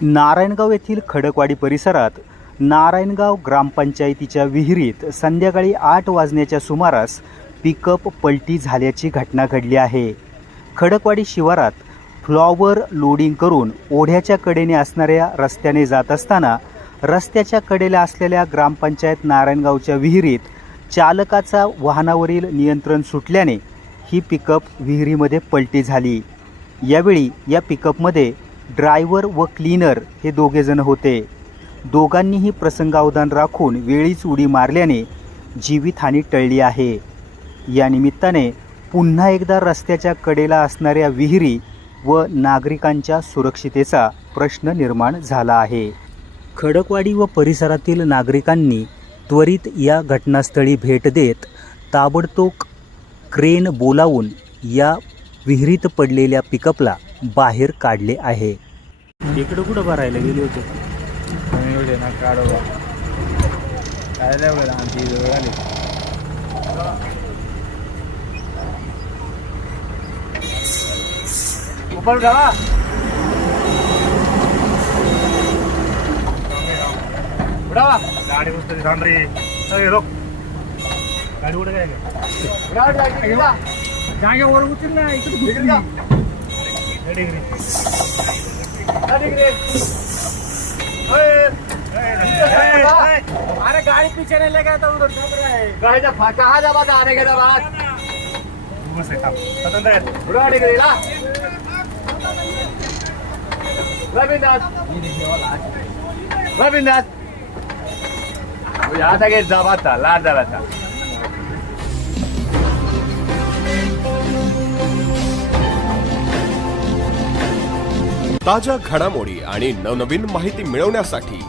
नारायणगाव येथील खडकवाडी परिसरात नारायणगाव ग्रामपंचायतीच्या विहिरीत संध्याकाळी 8 वाजण्याच्या सुमारास पिकअप पलटी झाल्याची घटना घडली आहे। खडकवाडी शिवारात फ्लॉवर लोडिंग करून ओढ्याच्या कडेने असणाऱ्या रस्त्याने जात असताना रस्त्याच्या कडेला असलेल्या ग्रामपंचायत नारायणगावच्या विहिरीत चालकाचा वाहनावरील नियंत्रण सुटल्याने ही पिकअप विहिरीमध्ये पलटी झाली। यावेळी या पिकअपमध्ये ड्रायव्हर व क्लीनर हे दोघे जण होते। दोघांनीही प्रसंगावधान राखून वेळीच उडी मारल्याने जीवितहानी टळली आहे। या निमित्ताने पुन्हा एकदा रस्त्याच्या कडेला असणाऱ्या विहिरी व नागरिकांच्या सुरक्षितेचा प्रश्न निर्माण झाला आहे। खडकवाडी व परिसरातील नागरिकांनी त्वरित या घटनास्थळी भेट देत ताबडतोब क्रेन बोलावून या विहिरीत पडलेल्या पिकअपला बाहेर काढले आहे। इकडे कुठं भरायला गेले होते? ना काढवा काय लागलं आमची जवळ आली ऊपर जावा उडावा गाडी उतरली सांडरी अरे रोक गाडी उडे काय गाडी गेला जागेवर उचल ना इकडे जा गाडी अरे गाड़ी पीछे नहीं लगा तो उधर चल रहा है गाड़ी जब कहाँ जा बात आने के बाद बस है स्वतंत्र है उड़ा निकले ना रविंद्र वो यहाँ तक जावा था लाड जावा था। ताज्या घडामोडी आणि नवनवीन माहिती मिळवण्यासाठी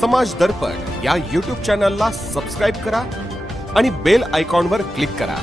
समाज दर्पण या YouTube चॅनलला सबस्क्राइब करा आणि बेल आयकॉनवर क्लिक करा।